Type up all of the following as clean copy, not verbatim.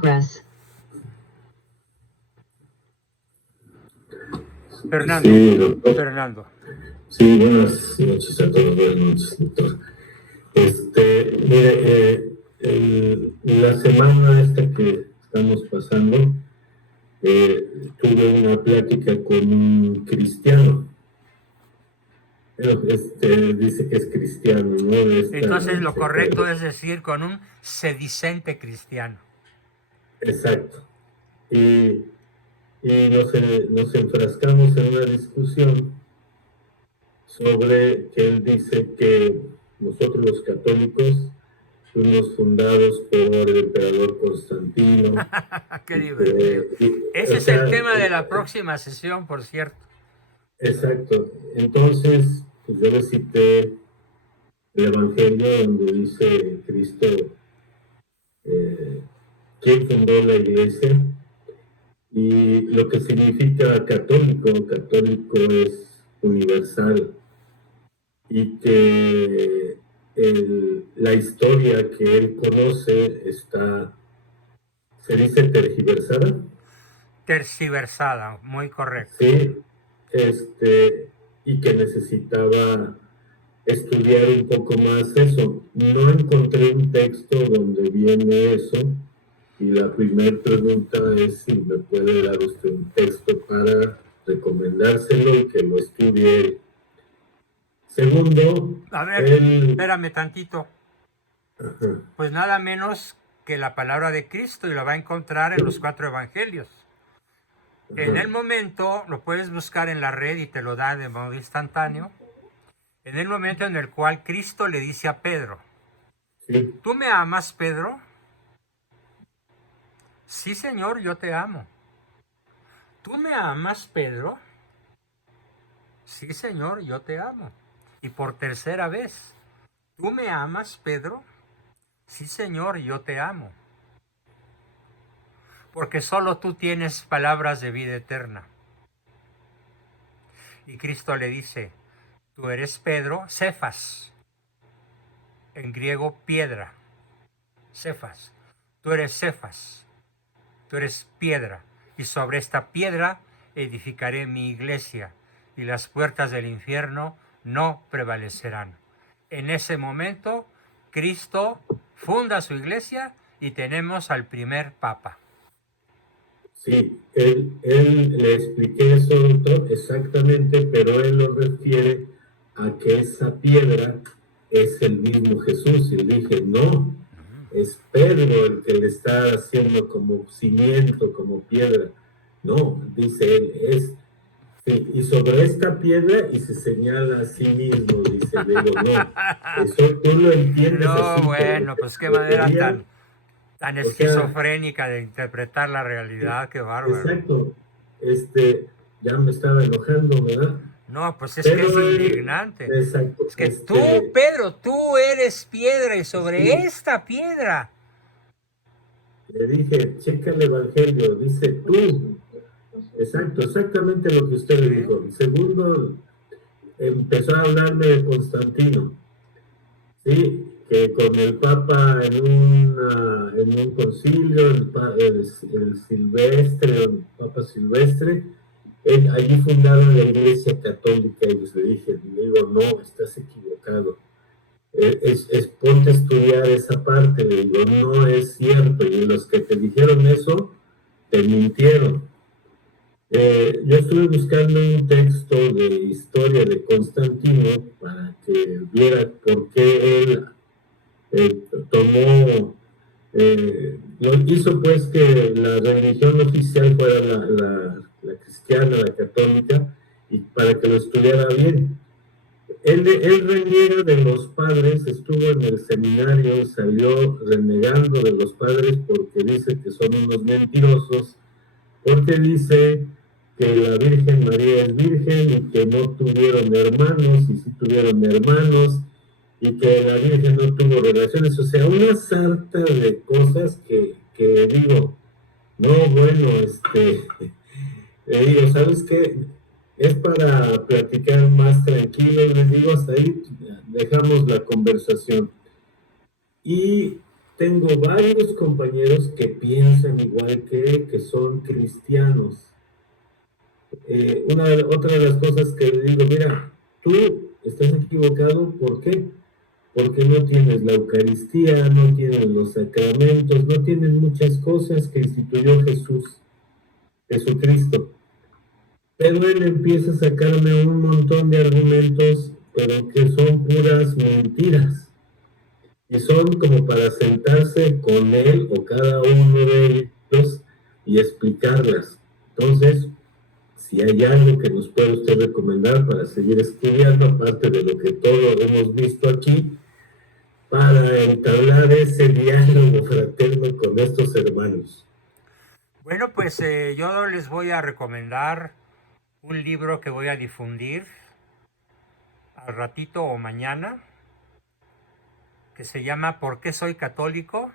Progress. Fernando. Sí, doctor. Fernando. Sí, buenas noches a todos, buenas noches, doctor. Mire, la semana esta que estamos pasando, tuve una plática con un cristiano. Dice que es cristiano, ¿no? Entonces lo correcto es decir con un sedicente cristiano. Exacto. Y nos enfrascamos en una discusión sobre que él dice que nosotros los católicos fuimos fundados por el emperador Constantino. Qué divertido. Ese es el tema de la próxima sesión, por cierto. Exacto. Entonces, pues yo le cité el Evangelio donde dice Cristo quién fundó la iglesia y lo que significa católico. Católico es universal y que la historia que él conoce está, ¿se dice tergiversada? Tergiversada, muy correcto. Sí, y que necesitaba estudiar un poco más eso. No encontré un texto donde viene eso, y la primera pregunta es si me puede dar usted un texto para recomendárselo y que lo estudie él. Segundo, a ver, espérame tantito. Ajá. Pues nada menos que la palabra de Cristo, y la va a encontrar en los 4 evangelios. Ajá. En el momento, lo puedes buscar en la red y te lo da de modo instantáneo, en el momento en el cual Cristo le dice a Pedro, Sí. ¿tú me amas, Pedro? Sí, Señor, yo te amo. ¿Tú me amas, Pedro? Sí, Señor, yo te amo. Y por tercera vez, ¿tú me amas, Pedro? Sí, Señor, yo te amo. Porque solo tú tienes palabras de vida eterna. Y Cristo le dice, tú eres Pedro, Cefas, en griego piedra, Cefas, tú eres Cefas, tú eres piedra, y sobre esta piedra edificaré mi iglesia, y las puertas del infierno no prevalecerán. En ese momento, Cristo funda su iglesia y tenemos al primer papa. Sí, él le expliqué eso, doctor, exactamente, pero él lo refiere a que esa piedra es el mismo Jesús. Y le dije, no, es Pedro el que le está haciendo como cimiento, como piedra. No, dice él, sí, y sobre esta piedra y se señala a sí mismo, dice, le digo, no, eso tú lo entiendes no, así. Bueno, pues qué manera tan esquizofrénica de interpretar la realidad, qué bárbaro. Exacto, ya me estaba enojando, ¿verdad? No, pues es que es indignante. Exacto. Es que tú, Pedro, tú eres piedra y sobre esta piedra. Le dije, checa el Evangelio, dice tú. Exacto, exactamente lo que usted le dijo. Y segundo, empezó a hablarme de Constantino. Sí, que con el Papa en un concilio, el Silvestre, el Papa Silvestre, allí fundaron la Iglesia Católica y les dije, le digo, no, estás equivocado. Ponte a estudiar esa parte, le digo, no es cierto, y los que te dijeron eso, te mintieron. Yo estuve buscando un texto de historia de Constantino para que viera por qué él lo hizo pues que la religión oficial fuera la cristiana, la católica, y para que lo estudiara bien. Él reniega de los padres, estuvo en el seminario, salió renegando de los padres porque dice que son unos mentirosos, porque dice que la Virgen María es virgen y que no tuvieron hermanos, y sí tuvieron hermanos, y que la Virgen no tuvo relaciones, o sea, una sarta de cosas que digo, no, bueno, digo, ¿sabes qué? Es para platicar más tranquilo, les digo, hasta ahí dejamos la conversación. Y tengo varios compañeros que piensan igual que él, que son cristianos. Otra de las cosas que le digo, mira, tú estás equivocado, ¿por qué? Porque no tienes la Eucaristía, no tienes los sacramentos, no tienes muchas cosas que instituyó Jesucristo. Pero él empieza a sacarme un montón de argumentos, pero que son puras mentiras. Y son como para sentarse con él o cada uno de ellos y explicarlas. Entonces, si hay algo que nos puede usted recomendar para seguir estudiando, aparte de lo que todos hemos visto aquí, para entablar ese diálogo fraterno con estos hermanos. Bueno, pues yo les voy a recomendar un libro que voy a difundir al ratito o mañana, que se llama ¿Por qué soy católico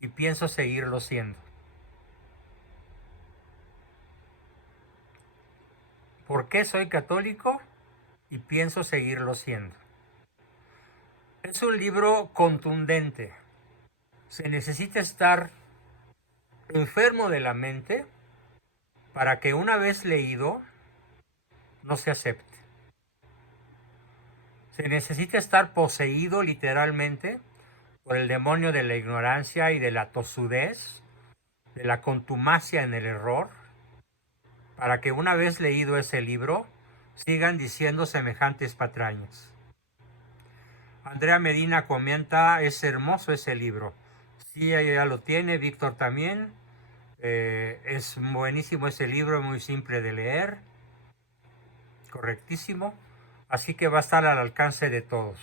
y pienso seguirlo siendo? ¿Por qué soy católico y pienso seguirlo siendo? Es un libro contundente. Se necesita estar enfermo de la mente para que una vez leído no se acepte. Se necesita estar poseído literalmente por el demonio de la ignorancia y de la tosudez, de la contumacia en el error, para que una vez leído ese libro sigan diciendo semejantes patrañas. Andrea Medina comenta, es hermoso ese libro. Sí, ella ya lo tiene, Víctor también. Es buenísimo ese libro, muy simple de leer, correctísimo. Así que va a estar al alcance de todos.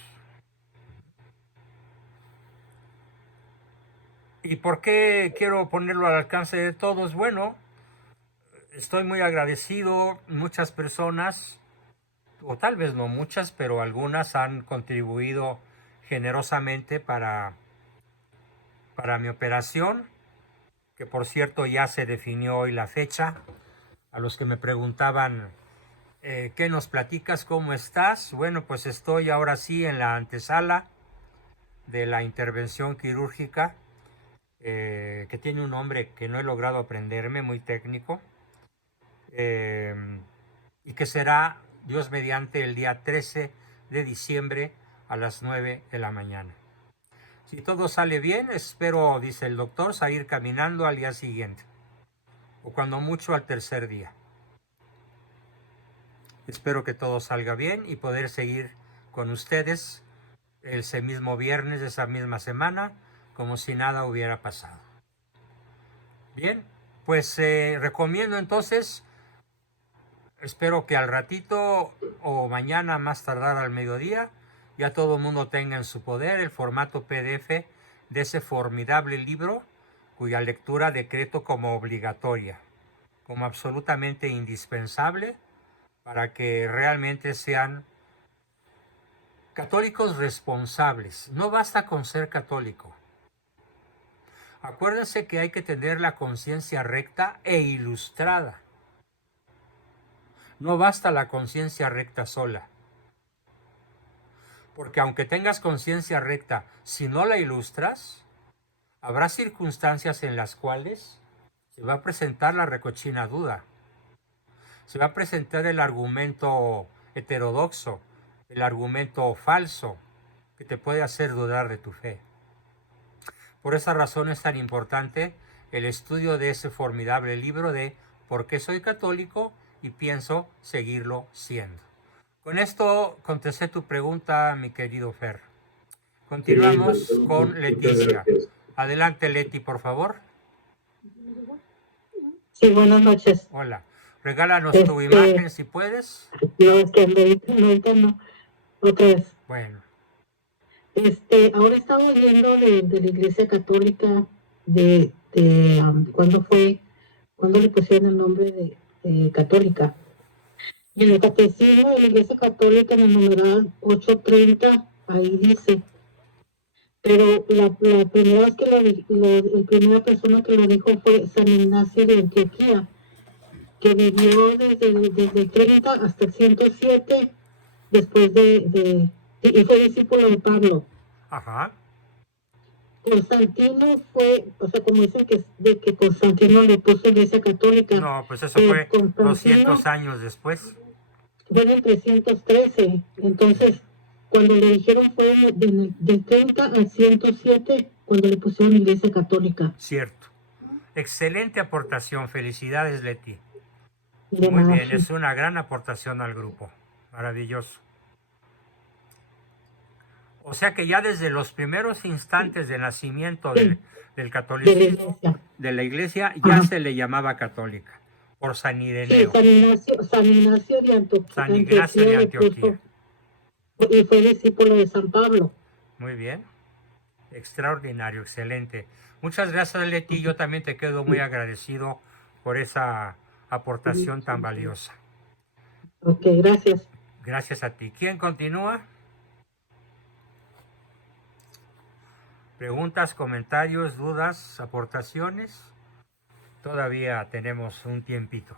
¿Y por qué quiero ponerlo al alcance de todos? Bueno, estoy muy agradecido. Muchas personas, o tal vez no muchas, pero algunas han contribuido generosamente para mi operación, que por cierto ya se definió hoy la fecha. A los que me preguntaban, ¿qué nos platicas? ¿Cómo estás? Bueno, pues estoy ahora sí en la antesala de la intervención quirúrgica, que tiene un nombre que no he logrado aprenderme, muy técnico, y que será, Dios mediante, el día 13 de diciembre a las 9 de la mañana. Si todo sale bien, espero, dice el doctor, salir caminando al día siguiente, o cuando mucho al tercer día. Espero que todo salga bien y poder seguir con ustedes ese mismo viernes de esa misma semana, como si nada hubiera pasado. Bien, pues recomiendo entonces, espero que al ratito o mañana más tardar al mediodía, ya todo el mundo tenga en su poder el formato PDF de ese formidable libro, cuya lectura decreto como obligatoria, como absolutamente indispensable para que realmente sean católicos responsables. No basta con ser católico. Acuérdense que hay que tener la conciencia recta e ilustrada. No basta la conciencia recta sola. Porque aunque tengas conciencia recta, si no la ilustras, habrá circunstancias en las cuales se va a presentar la recochina duda. Se va a presentar el argumento heterodoxo, el argumento falso, que te puede hacer dudar de tu fe. Por esa razón es tan importante el estudio de ese formidable libro de ¿Por qué soy católico y pienso seguirlo siendo? Con esto contesté tu pregunta, mi querido Fer. Continuamos con Leticia. Adelante, Leti, por favor. Sí, buenas noches. Hola. Regálanos tu imagen si puedes. No, es que ahorita no. Otra vez. Bueno. Ahora estaba oyendo de la Iglesia Católica, cuando le pusieron el nombre de católica. Y en el catecismo de la Iglesia Católica, en el numeral 830, ahí dice, pero la primera vez que la primera persona que lo dijo fue San Ignacio de Antioquía, que vivió desde el 30 hasta el 107, después y fue discípulo de Pablo. Ajá. Constantino fue, o sea, como dicen que, de que Constantino le puso iglesia católica, No, pues eso pero fue Constantino 200 años después. fue en el 313. Entonces, cuando le dijeron fue del 30 al 107, cuando le pusieron iglesia católica. Cierto. Excelente aportación. Felicidades, Leti. De Muy nada, bien, es una gran aportación al grupo. Maravilloso. O sea que ya desde los primeros instantes de nacimiento sí, del de la catolicismo, iglesia. de la iglesia, ya Ajá. se le llamaba católica, por San Sí, Ireneo, San Ignacio de San Ignacio Antioquía de le Antioquía. puso, y fue discípulo de San Pablo. Muy bien, extraordinario, excelente. Muchas gracias, Leti. Yo también te quedo muy agradecido por esa aportación tan valiosa. Ok, gracias. Gracias a ti. ¿Quién continúa? ¿Preguntas, comentarios, dudas, aportaciones? Todavía tenemos un tiempito.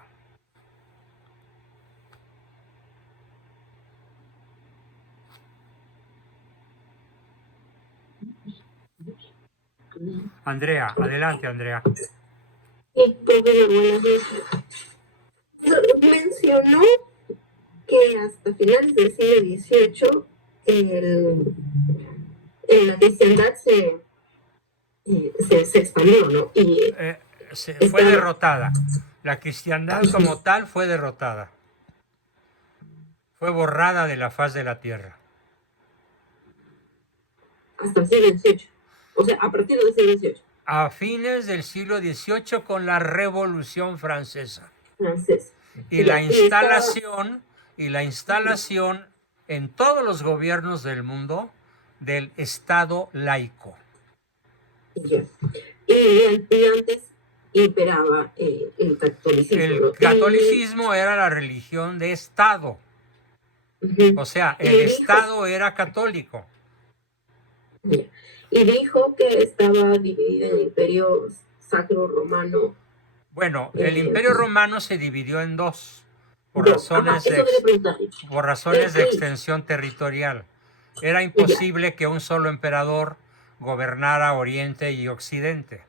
Andrea, adelante, Andrea. Sí, profesor, buenas noches. Mencionó que hasta finales del siglo XVIII la cristiandad se expandió, ¿no? Y Fue estaba derrotada. La cristiandad como tal fue derrotada. Fue borrada de la faz de la tierra. hasta el siglo XVIII. O sea, a partir del siglo XVIII. A fines del siglo XVIII con la Revolución Francesa. Francés. Y Ya, y la instalación en todos los gobiernos del mundo del Estado laico. ya. Y antes imperaba el catolicismo, El ¿no? catolicismo era la religión de Estado. O sea, Y el dijo, Estado era católico. ya, y dijo que estaba dividido en el Imperio Sacro Romano. Bueno, el Imperio Romano se dividió en dos por Dos. Ajá, razones eso quería preguntar. de Y extensión territorial. Era ya. imposible que un solo emperador gobernara Oriente y Occidente.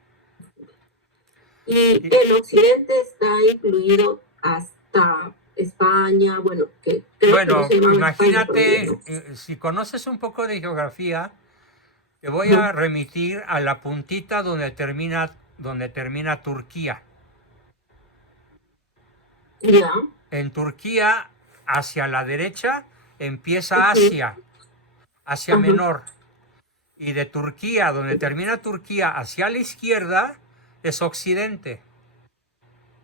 Y Y, el occidente está incluido hasta España, bueno, que creo que no bueno, se llamaba España todavía, imagínate, ¿no? si conoces un poco de geografía, te voy Ujú. a remitir a la puntita donde termina Turquía. Ya. En Turquía, hacia la derecha, empieza Ujú. Asia Ajá. Menor. Y de Turquía, donde termina Turquía, hacia la izquierda, es Occidente.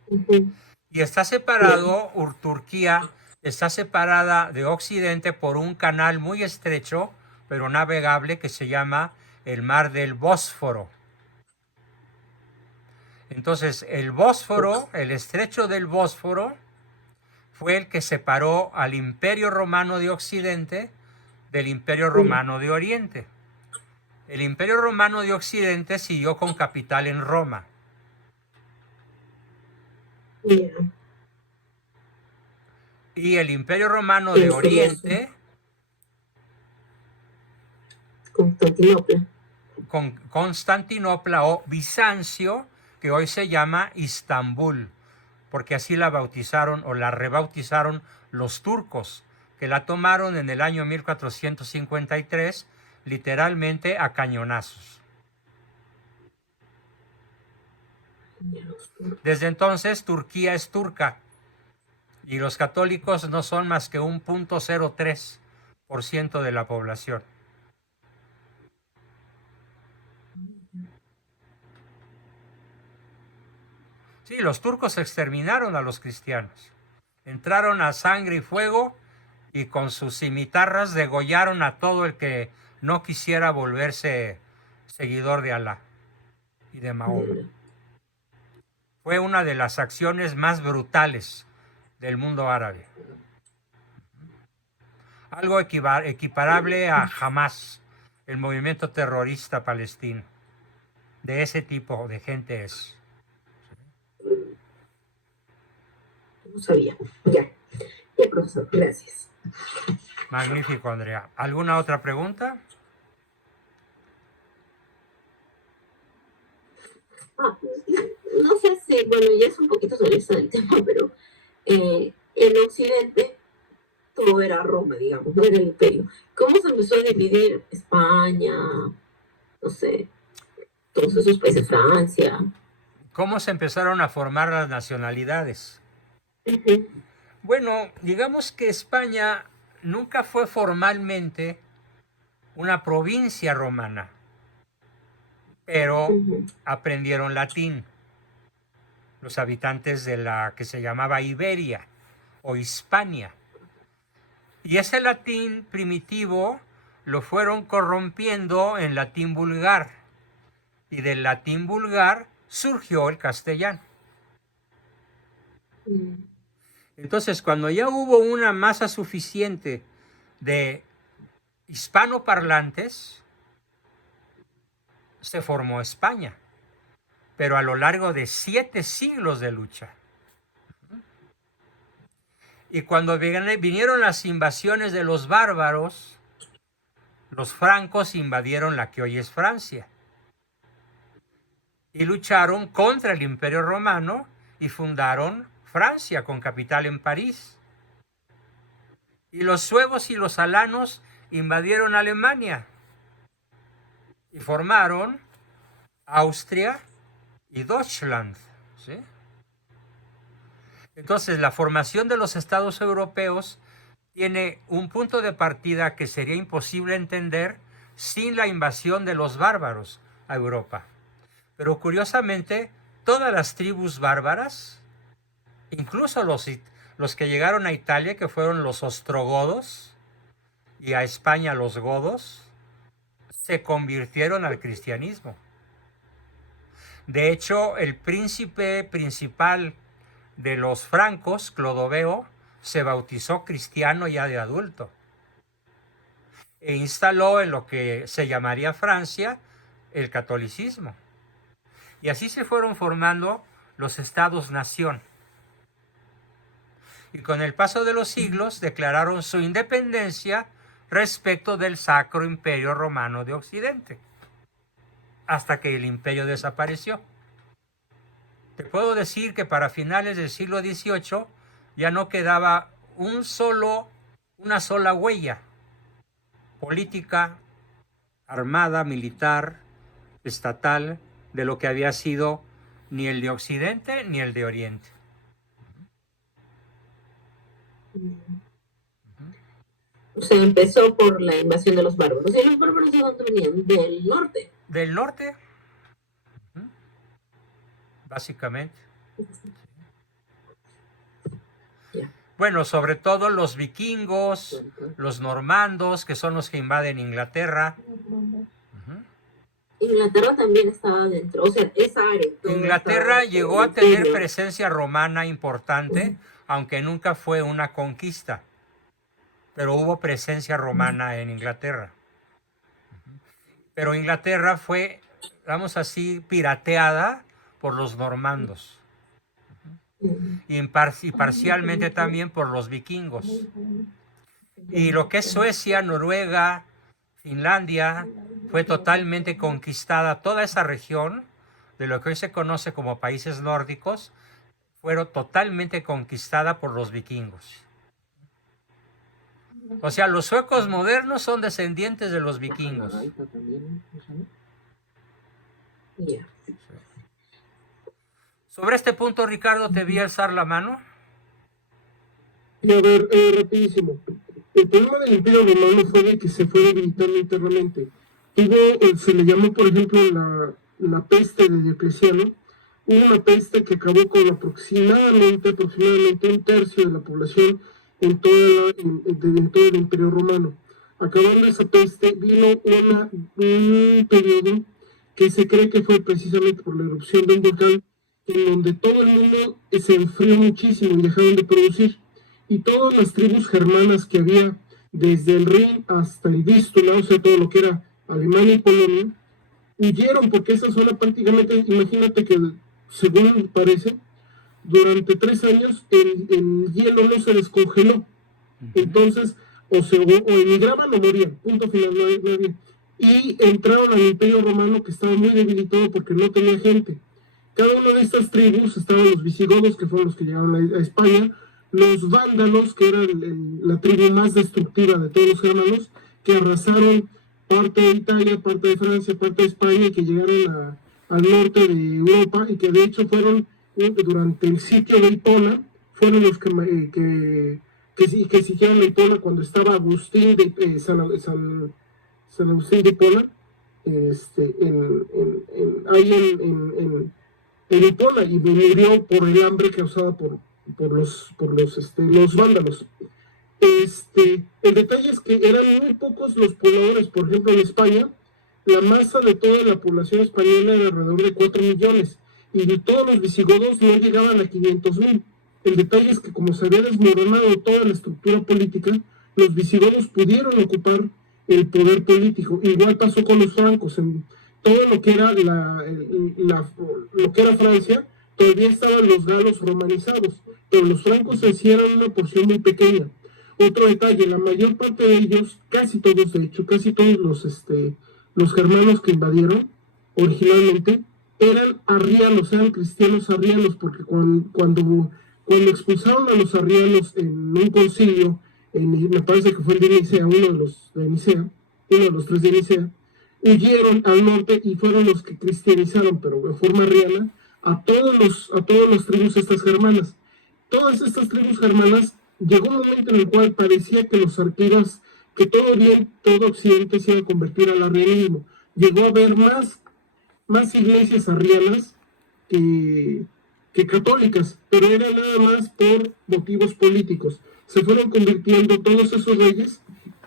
Ujú. Y está Ya. separado, Turquía está separada de Occidente por un canal muy estrecho, pero navegable, que se llama el Mar del Bósforo. Entonces, el Bósforo, el estrecho del Bósforo, fue el que separó al Imperio Romano de Occidente del Imperio Ya. Romano de Oriente. El Imperio Romano de Occidente siguió con capital en Roma. Ya. Y el Imperio Romano de ¿Quién sería Oriente, Constantinopla? con Constantinopla o Bizancio, que hoy se llama Istambul, porque así la bautizaron o la rebautizaron los turcos, que la tomaron en el año 1453, literalmente a cañonazos. Ya, los turcos. Desde entonces Turquía es turca y los católicos no son más que un 0.03% de la población. Sí, los turcos exterminaron a los cristianos. Entraron a sangre y fuego y con sus cimitarras degollaron a todo el que no quisiera volverse seguidor de Alá y de Mahoma. Ya. Fue una de las acciones más brutales del mundo árabe. Algo equiparable a Hamas, el movimiento terrorista palestino. De ese tipo de gente es. No sabía. Ya. Ya, profesor, gracias. Magnífico, Andrea. ¿Alguna otra pregunta? Ah, no sé si, bueno, ya es un poquito solista el tema, pero en Occidente todo era Roma, digamos, no era el imperio. ¿Cómo se empezó a dividir España, no sé, todos esos países, Francia? ¿Cómo se empezaron a formar las nacionalidades? Ujú, Bueno, digamos que España nunca fue formalmente una provincia romana, pero ujú, aprendieron latín los habitantes de la que se llamaba Iberia o Hispania. Y ese latín primitivo lo fueron corrompiendo en latín vulgar. Y del latín vulgar surgió el castellano. ujú, Entonces, cuando ya hubo una masa suficiente de hispanoparlantes, se formó España, pero a lo largo de 7 siglos de lucha. Y cuando vinieron las invasiones de los bárbaros, los francos invadieron la que hoy es Francia y lucharon contra el Imperio Romano y fundaron Francia con capital en París. Y los suevos y los alanos invadieron Alemania y formaron Austria y Deutschland. ¿Sí? Entonces, la formación de los estados europeos tiene un punto de partida que sería imposible entender sin la invasión de los bárbaros a Europa. Pero curiosamente, todas las tribus bárbaras, incluso los que llegaron a Italia, que fueron los ostrogodos, y a España los godos, se convirtieron al cristianismo. De hecho, el príncipe principal de los francos, Clodoveo, se bautizó cristiano ya de adulto e instaló en lo que se llamaría Francia el catolicismo. Y así se fueron formando los estados-nación. Y con el paso de los siglos declararon su independencia respecto del Sacro Imperio Romano de Occidente, hasta que el imperio desapareció. Te puedo decir que para finales del siglo XVIII ya no quedaba una sola huella política, armada, militar, estatal, de lo que había sido ni el de Occidente ni el de Oriente. ujú. O sea, empezó por la invasión de los bárbaros. ¿Y los bárbaros de dónde venían? Del norte. Del norte, básicamente. Ya. Bueno, sobre todo los vikingos, los normandos, que son los que invaden Inglaterra. Inglaterra también estaba dentro, o sea, esa área. Inglaterra llegó a tener presencia romana importante, aunque nunca fue una conquista, pero hubo presencia romana en Inglaterra. Pero Inglaterra fue, vamos así, pirateada por los normandos y parcialmente también por los vikingos. Y lo que es Suecia, Noruega, Finlandia, fue totalmente conquistada. Toda esa región de lo que hoy se conoce como países nórdicos, fueron totalmente conquistada por los vikingos. O sea, los suecos modernos son descendientes de los vikingos. Ya. Sobre este punto, Ricardo, te vi alzar la mano. Y a ver, rapidísimo. El problema del Imperio Romano fue de que se fue debilitando internamente. Se le llamó, por ejemplo, la peste de Diocleciano. Hubo una peste que acabó con aproximadamente un tercio de la población en todo el Imperio Romano. Acabando esa peste, vino un periodo que se cree que fue precisamente por la erupción de un volcán, en donde todo el mundo se enfrió muchísimo y dejaron de producir. Y todas las tribus germanas que había desde el Rin hasta el Vístula, o sea, todo lo que era Alemania y Polonia, huyeron porque esa zona prácticamente, imagínate que según parece, durante 3 años el hielo no se descongeló. Entonces, o emigraban o morían, punto final, no había. Y entraron al Imperio Romano, que estaba muy debilitado porque no tenía gente. cada una de estas tribus estaban los visigodos, que fueron los que llegaron a España, los vándalos, que era la tribu más destructiva de todos los germanos, que arrasaron parte de Italia, parte de Francia, parte de España, y que llegaron al norte de Europa, y que de hecho fueron, durante el sitio de Hipona, fueron los que siguieron a Hipona cuando estaba Agustín de San Agustín de Hipona, ahí en Hipona, y murió por el hambre causada por los vándalos. El detalle es que eran muy pocos los pobladores. Por ejemplo, en España, la masa de toda la población española era alrededor de 4 millones, y de todos los visigodos no llegaban a 500,000. El detalle es que, como se había desmoronado toda la estructura política, los visigodos pudieron ocupar el poder político. Igual pasó con los francos. En todo lo que era lo que era Francia, todavía estaban los galos romanizados, pero los francos se hicieron una porción muy pequeña. Otro detalle, la mayor parte de ellos, casi todos de hecho, casi todos los germanos que invadieron originalmente, eran arrianos, eran cristianos arrianos, porque cuando expulsaron a los arrianos en un concilio, me parece que fue el de Nicea, uno de los tres de Nicea, huyeron al norte y fueron los que cristianizaron, pero de forma arriana, a todas las tribus estas germanas. Todas estas tribus germanas, llegó un momento en el cual parecía que los arqueros, que todo Occidente se iba a convertir al arrianismo. Llegó a haber más iglesias arrianas que católicas, pero era nada más por motivos políticos. Se fueron convirtiendo todos esos reyes,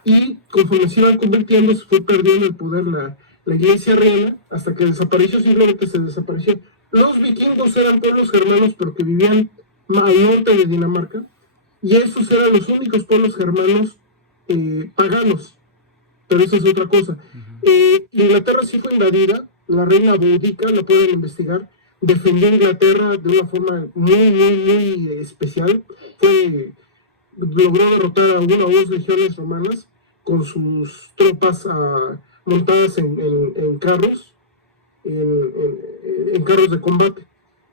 y conforme se iban convirtiendo, se fue perdiendo el poder la iglesia arriana, hasta que desapareció, simplemente se desapareció. Los vikingos eran pueblos germanos, pero que vivían al norte de Dinamarca, y esos eran los únicos pueblos germanos paganos. Pero eso es otra cosa. Inglaterra sí fue invadida. La reina Boudica, la pueden investigar, defendió a Inglaterra de una forma muy, muy, muy especial. Logró derrotar a una o dos legiones romanas con sus tropas montadas en carros, en carros de combate.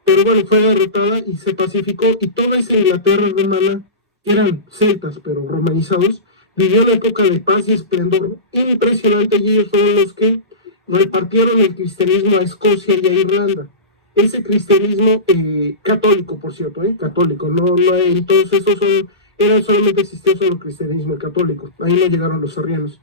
Pero bueno, fue derrotada y se pacificó, y toda esa Inglaterra romana, que eran celtas pero romanizados, vivió una época de paz y esplendor impresionante, y ellos fueron los que repartieron el cristianismo a Escocia y a Irlanda. Ese cristianismo católico, por cierto, católico, no entonces solamente existía solo el cristianismo católico, ahí no llegaron los arrianos.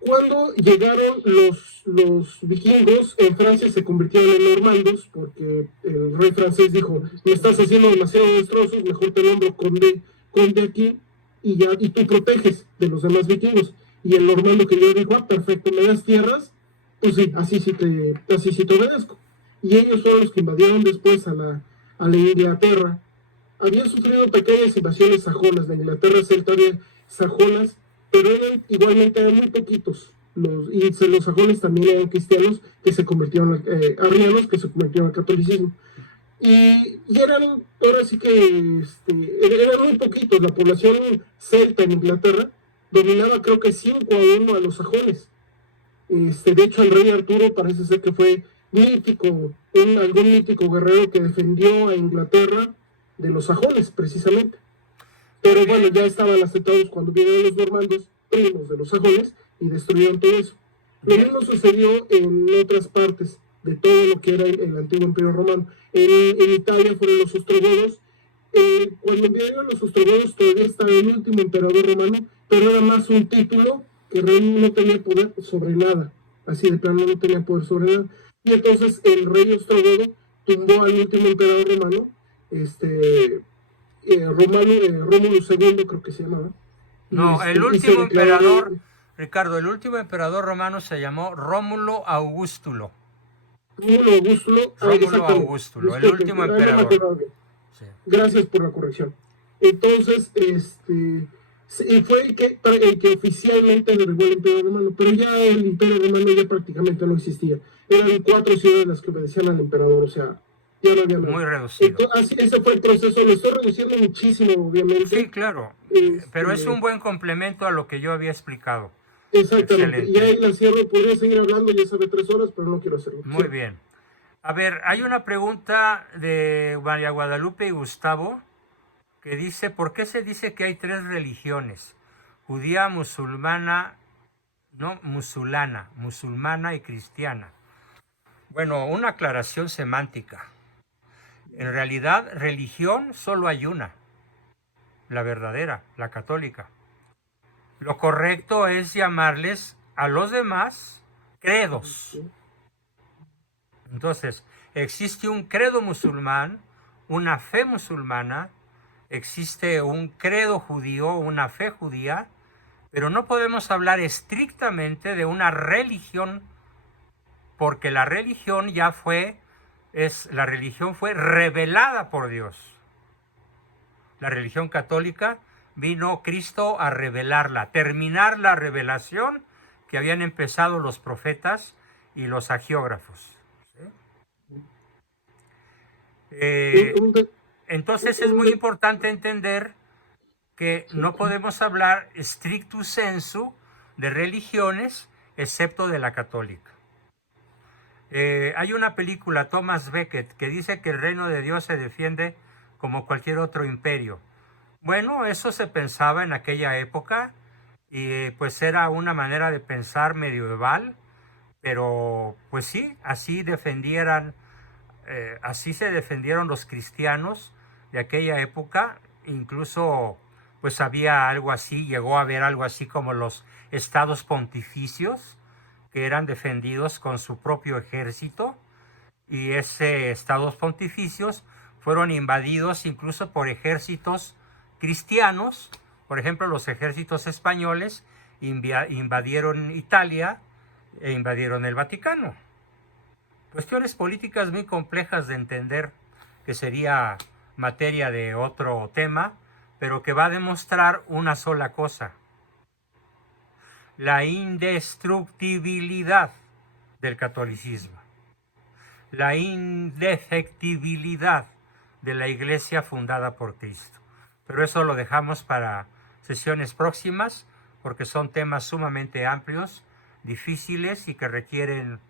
Cuando llegaron los vikingos, en Francia se convirtieron en normandos, porque el rey francés dijo: me estás haciendo demasiados destrozos, mejor te nombro conde aquí, y tú proteges de los demás vikingos. Y el normando que yo dijo: perfecto, me das tierras, pues sí, así sí te obedezco. Y ellos fueron los que invadieron después a la Inglaterra. Habían sufrido pequeñas invasiones sajonas, la Inglaterra celta había sajonas, pero igualmente eran muy poquitos. Los sajones también eran cristianos que se convirtieron arrianos, que se convirtieron al catolicismo. Y eran, ahora sí que eran muy poquitos. La población celta en Inglaterra dominaba, creo que 5-1 a los sajones. De hecho, el rey Arturo parece ser que fue mítico, algún mítico guerrero que defendió a Inglaterra de los sajones, precisamente. Pero bueno, ya estaban aceptados cuando vinieron los normandos, primos de los sajones, y destruyeron todo eso. Lo mismo sucedió en otras partes de todo lo que era el antiguo Imperio Romano. En Italia fueron los ostrogodos. Cuando vinieron los ostrogodos, todavía estaba el último emperador romano, pero era más un título que realmente no tenía poder sobre nada. Así de plano, no tenía poder sobre nada. Y entonces el rey ostrogodo tumbó al último emperador romano, Rómulo II, creo que se llamaba. No, el último emperador, Ricardo, el último emperador romano se llamó Rómulo Augustulo. Rómulo Augustulo, el último emperador. Sí. Gracias por la corrección. Entonces, fue el que oficialmente derribó el Imperio Romano, pero ya el Imperio Romano ya prácticamente no existía. Eran 4 ciudades las que obedecían al emperador, o sea, ya no había nada. Muy reducido. Entonces, ese fue el proceso. Lo estoy reduciendo muchísimo, obviamente. Sí, claro, pero es un buen complemento a lo que yo había explicado. Exactamente. Excelente. Y ahí la cierro, podría seguir hablando, ya sabe 3 horas, pero no quiero hacerlo. Muy bien. A ver, hay una pregunta de María Guadalupe y Gustavo que dice, ¿por qué se dice que hay 3 religiones? Judía, musulmana, no, musulmana y cristiana. Bueno, una aclaración semántica. En realidad, religión solo hay una, la verdadera, la católica. Lo correcto es llamarles a los demás credos. Entonces, existe un credo musulmán, una fe musulmana, existe un credo judío, una fe judía, pero no podemos hablar estrictamente de una religión, porque la religión la religión fue revelada por Dios. La religión católica vino Cristo a revelarla, terminar la revelación que habían empezado los profetas y los agiógrafos. Entonces es muy importante entender que no podemos hablar stricto sensu de religiones excepto de la católica. Hay una película, Thomas Becket, que dice que el reino de Dios se defiende como cualquier otro imperio. Bueno, eso se pensaba en aquella época y pues era una manera de pensar medieval, pero pues sí, así se defendieron los cristianos de aquella época. Incluso pues había algo así, llegó a haber algo así como los estados pontificios que eran defendidos con su propio ejército, y esos estados pontificios fueron invadidos incluso por ejércitos cristianos. Por ejemplo, los ejércitos españoles invadieron Italia e invadieron el Vaticano. Cuestiones políticas muy complejas de entender, que sería materia de otro tema, pero que va a demostrar una sola cosa: la indestructibilidad del catolicismo, la indefectibilidad de la iglesia fundada por Cristo. Pero eso lo dejamos para sesiones próximas, porque son temas sumamente amplios, difíciles y que requieren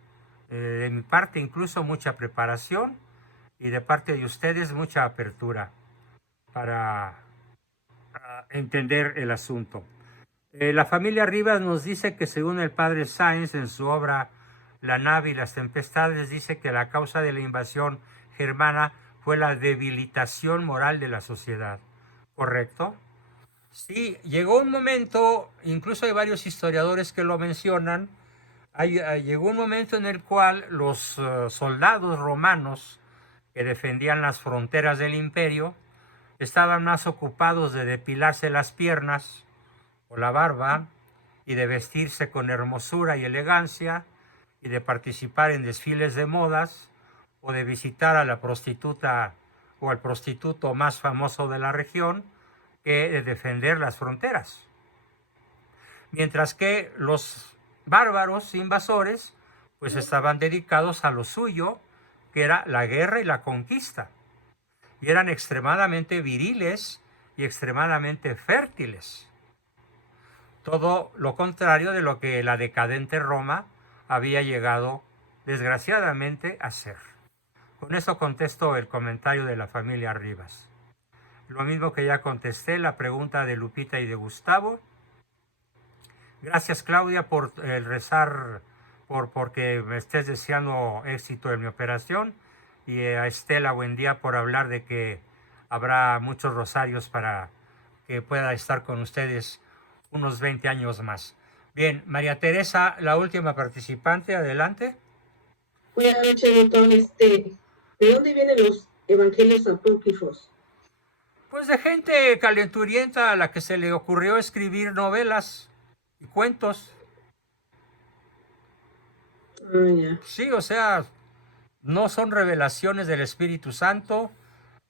de mi parte incluso mucha preparación, y de parte de ustedes mucha apertura para entender el asunto. La familia Rivas nos dice que, según el padre Sáenz en su obra La nave y las tempestades, dice que la causa de la invasión germana fue la debilitación moral de la sociedad. ¿Correcto? Sí, llegó un momento, incluso hay varios historiadores que lo mencionan, llegó un momento en el cual los soldados romanos que defendían las fronteras del imperio estaban más ocupados de depilarse las piernas o la barba y de vestirse con hermosura y elegancia y de participar en desfiles de modas o de visitar a la prostituta o al prostituto más famoso de la región que de defender las fronteras. Mientras que los bárbaros invasores pues estaban dedicados a lo suyo, que era la guerra y la conquista, y eran extremadamente viriles y extremadamente fértiles. Todo lo contrario de lo que la decadente Roma había llegado desgraciadamente a ser. Con eso contesto el comentario de la familia Rivas. Lo mismo que ya contesté la pregunta de Lupita y de Gustavo. Gracias, Claudia, por el rezar, porque me estés deseando éxito en mi operación, y a Estela, buen día, por hablar de que habrá muchos rosarios para que pueda estar con ustedes unos 20 años más. Bien, María Teresa, la última participante, adelante. Buenas noches, doctor. ¿De dónde vienen los evangelios apócrifos? Pues de gente calenturienta a la que se le ocurrió escribir novelas y cuentos. Ya. Sí, o sea, no son revelaciones del Espíritu Santo,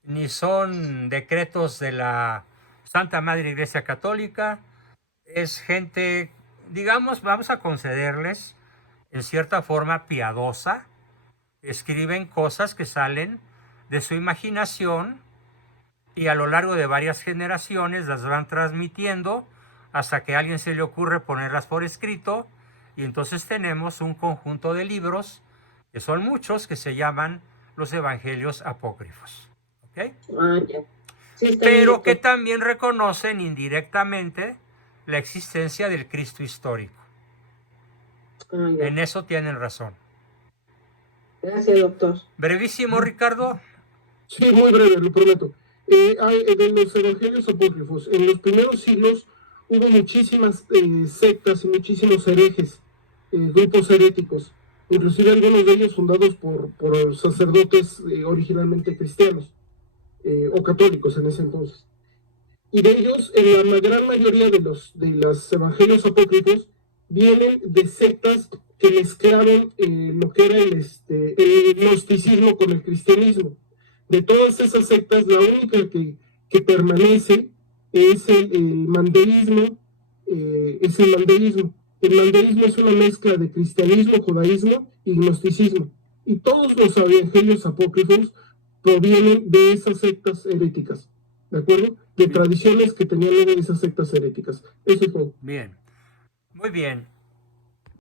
ni son decretos de la Santa Madre Iglesia Católica. Es gente, digamos, vamos a concederles, en cierta forma piadosa. Escriben cosas que salen de su imaginación y a lo largo de varias generaciones las van transmitiendo hasta que a alguien se le ocurre ponerlas por escrito, y entonces tenemos un conjunto de libros que son muchos, que se llaman los evangelios apócrifos. ¿Ok? Ah, ya. Sí, está bien, Pero que doctor. también reconocen indirectamente la existencia del Cristo histórico. Ah, ya. En eso tienen razón. Gracias, doctor. Brevísimo, Ricardo. Sí, muy breve, lo prometo. De los evangelios apócrifos, en los primeros siglos hubo muchísimas sectas y muchísimos herejes, grupos heréticos, inclusive algunos de ellos fundados por sacerdotes originalmente cristianos o católicos en ese entonces. Y de ellos, la gran mayoría de los evangelios apócrifos vienen de sectas que mezclaron lo que era el gnosticismo con el cristianismo. De todas esas sectas, la única que permanece es el mandeísmo. Es el mandeísmo. El mandeísmo es una mezcla de cristianismo, judaísmo y gnosticismo. Y todos los evangelios apócrifos provienen de esas sectas heréticas. ¿De acuerdo? De tradiciones que tenían luego esas sectas heréticas. Eso es todo. Bien. Muy bien.